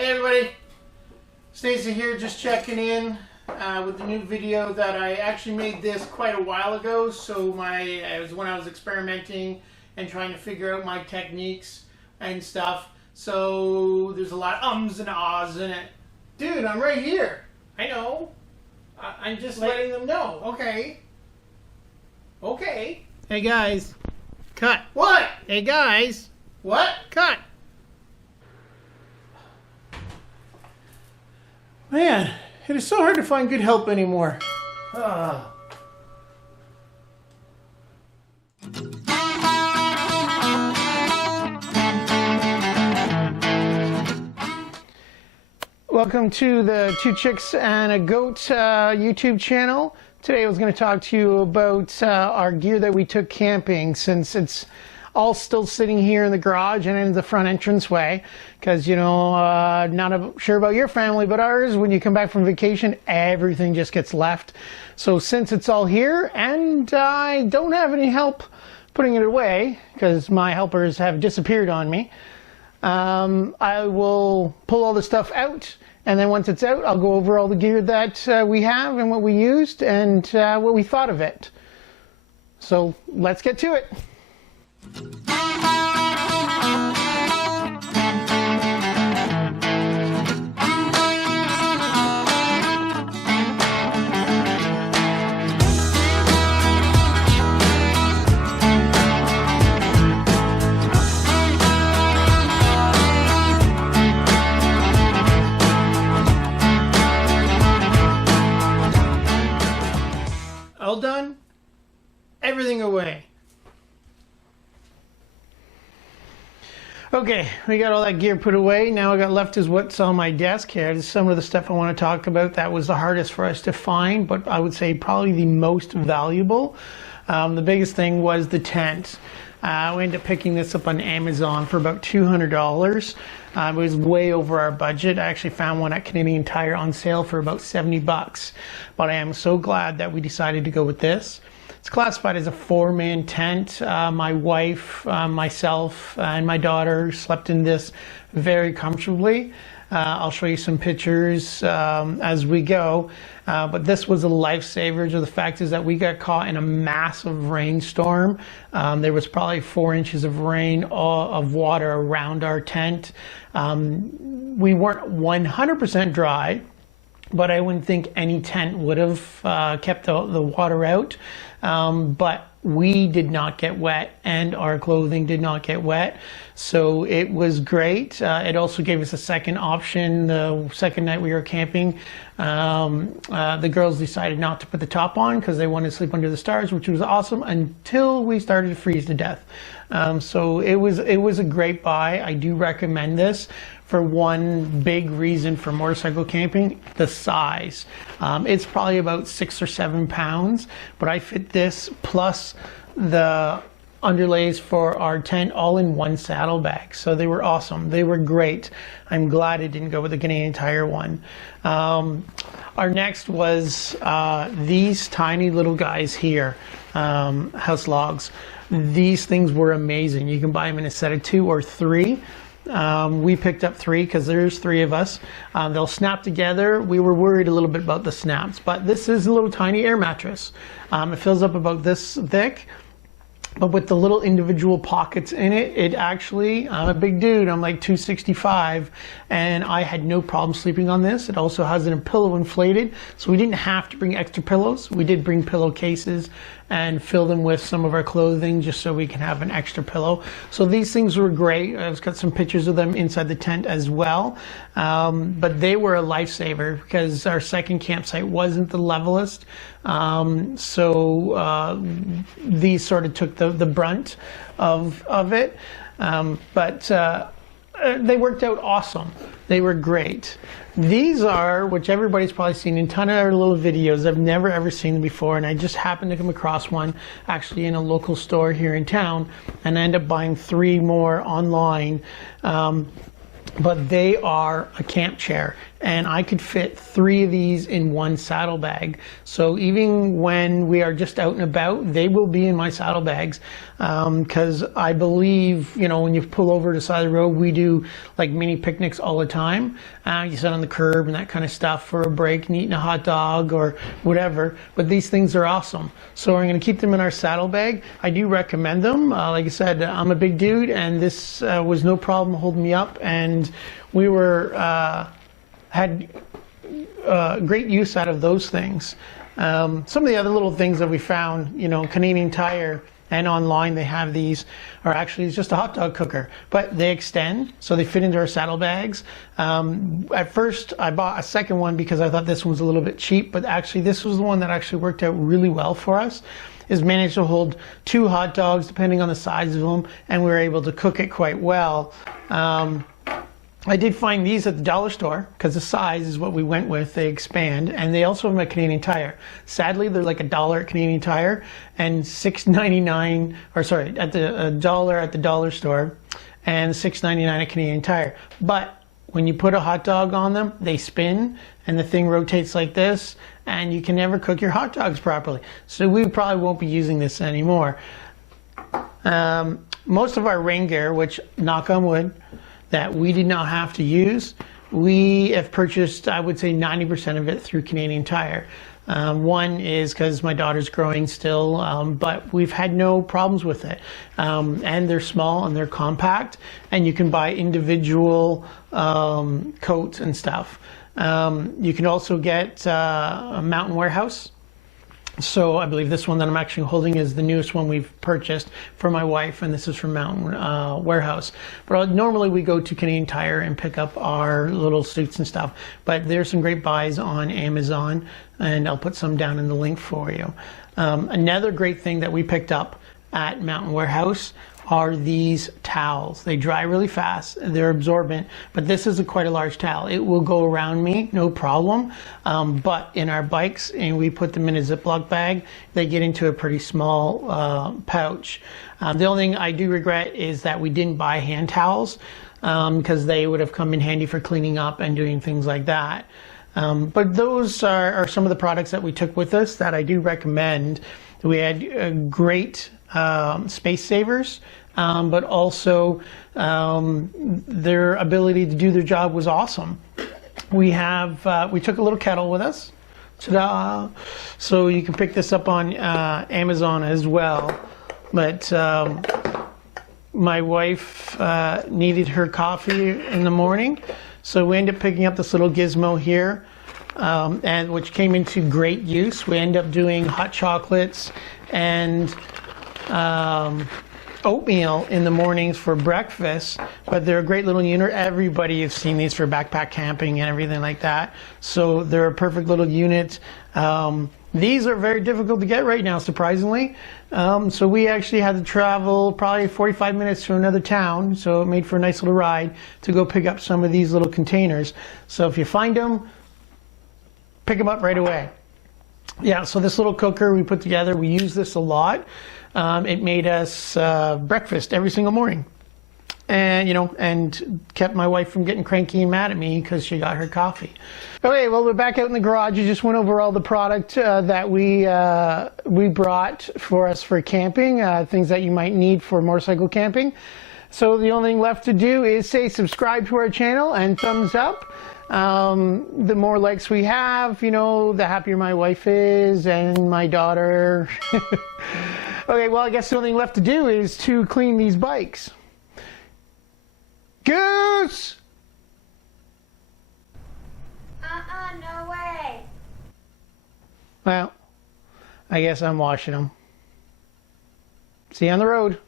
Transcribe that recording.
Hey everybody, Stacy here, just checking in with the new video that I actually made this quite a while ago. So it was when I was experimenting and trying to figure out my techniques and stuff. So there's a lot of ums and ahs in it. Dude, I'm right here. I know. I'm just letting them know. Okay. Okay. Hey guys, cut. What? Hey guys, What? cut. Man, it is so hard to find good help anymore. Ah. Welcome to the Two Chicks and a Goat YouTube channel. Today I was going to talk to you about our gear that we took camping, since it's all still sitting here in the garage and in the front entranceway. Because, you know, not sure about your family, but ours, when you come back from vacation, everything just gets left. So since it's all here, and I don't have any help putting it away, because my helpers have disappeared on me, I will pull all the stuff out, and then once it's out, I'll go over all the gear that we have and what we used and what we thought of it. So let's get to it. All done? Everything away. Okay, we got all that gear put away. Now I got left is what's on my desk here. This is some of the stuff I want to talk about that was the hardest for us to find, but I would say probably the most valuable. The biggest thing was the tent. We ended up picking this up on Amazon for about $200. It was way over our budget. I actually found one at Canadian Tire on sale for about 70 bucks. But I am so glad that we decided to go with this. It's classified as a 4-man tent. My wife, myself, and my daughter slept in this very comfortably. I'll show you some pictures as we go. But this was a lifesaver. The fact is that we got caught in a massive rainstorm. There was probably 4 inches of rain, of water around our tent. We weren't 100% dry, but I wouldn't think any tent would have kept the water out. But we did not get wet, and our clothing did not get wet, so it was great. It also gave us a second option. The second night we were camping, the girls decided not to put the top on because they wanted to sleep under the stars, which was awesome, until we started to freeze to death. So it was a great buy. I do recommend this for one big reason for motorcycle camping: the size. It's probably about 6 or 7 pounds, but I fit this plus the underlays for our tent all in one saddlebag. So they were awesome. They were great. I'm glad I didn't go with the Canadian Tire one. Our next was these tiny little guys here, house logs. These things were amazing. You can buy them in a set of 2 or 3. We picked up 3 because there's 3 of us. They'll snap together. We were worried a little bit about the snaps, but this is a little tiny air mattress. It fills up about this thick, but with the little individual pockets in it, it actually, I'm a big dude, I'm like 265, and I had no problem sleeping on this. It also has a pillow inflated, so we didn't have to bring extra pillows. We did bring pillowcases and fill them with some of our clothing just so we can have an extra pillow. So these things were great. I've got some pictures of them inside the tent as well. But they were a lifesaver because our second campsite wasn't the levelest. So these sort of took the brunt of it. But they worked out awesome. They were great. These are, which everybody's probably seen in a ton of our little videos. I've never ever seen them before, and I just happened to come across one actually in a local store here in town, and I ended up buying 3 more online. But they are a camp chair. and I could fit 3 of these in one saddlebag. So even when we are just out and about, they will be in my saddlebags, because I believe, you know, when you pull over to the side of the road, we do like mini picnics all the time. You sit on the curb and that kind of stuff for a break and eating a hot dog or whatever. But these things are awesome. So we're going to keep them in our saddlebag. I do recommend them. Like I said, I'm a big dude, and this was no problem holding me up, and we were had great use out of those things. Some of the other little things that we found, you know, Canadian Tire and online, they have these, are actually it's just a hot dog cooker, but they extend, so they fit into our saddlebags. At first, I bought a second one because I thought this one was a little bit cheap, but actually this was the one that actually worked out really well for us. Is managed to hold 2 hot dogs depending on the size of them, and we were able to cook it quite well. I did find these at the dollar store because the size is what we went with. They expand, and they also have them at Canadian Tire. Sadly, they're like $1 at Canadian Tire and $6.99, or sorry, at the $1 at the dollar store and $6.99 at Canadian Tire. But when you put a hot dog on them, they spin and the thing rotates like this, and you can never cook your hot dogs properly. So we probably won't be using this anymore. Most of our rain gear, which, knock on wood, that we did not have to use, we have purchased, I would say 90% of it through Canadian Tire. One is because my daughter's growing still, but we've had no problems with it. And they're small and they're compact, and you can buy individual coats and stuff. You can also get a Mountain Warehouse. So I believe this one that I'm actually holding is the newest one we've purchased for my wife, and this is from Mountain Warehouse. But normally we go to Canadian Tire and pick up our little suits and stuff. But there's some great buys on Amazon, and I'll put some down in the link for you. Another great thing that we picked up at Mountain Warehouse are these towels. They dry really fast, they're absorbent, but this is quite a large towel. It will go around me, no problem. But in our bikes, and we put them in a Ziploc bag, they get into a pretty small pouch. The only thing I do regret is that we didn't buy hand towels, because they would have come in handy for cleaning up and doing things like that. But those are some of the products that we took with us that I do recommend. We had great space savers, but also their ability to do their job was awesome. We took a little kettle with us. Ta-da! So you can pick this up on Amazon as well. But my wife needed her coffee in the morning, so we ended up picking up this little gizmo here, and which came into great use. We ended up doing hot chocolates and oatmeal in the mornings for breakfast, but they're a great little unit. Everybody has seen these for backpack camping and everything like that, so they're a perfect little unit. These are very difficult to get right now, surprisingly, so we actually had to travel probably 45 minutes to another town, so it made for a nice little ride to go pick up some of these little containers. So if you find them, pick them up right away. Yeah, so this little cooker we put together, we use this a lot. It made us breakfast every single morning, and and kept my wife from getting cranky and mad at me because she got her coffee. Okay, well, we're back out in the garage. I just went over all the product that we brought for us for camping, things that you might need for motorcycle camping. So the only thing left to do is say subscribe to our channel and thumbs up. The more likes we have, the happier my wife is and my daughter. Okay, well, I guess the only thing left to do is to clean these bikes. Goose! No way. Well, I guess I'm washing them. See you on the road.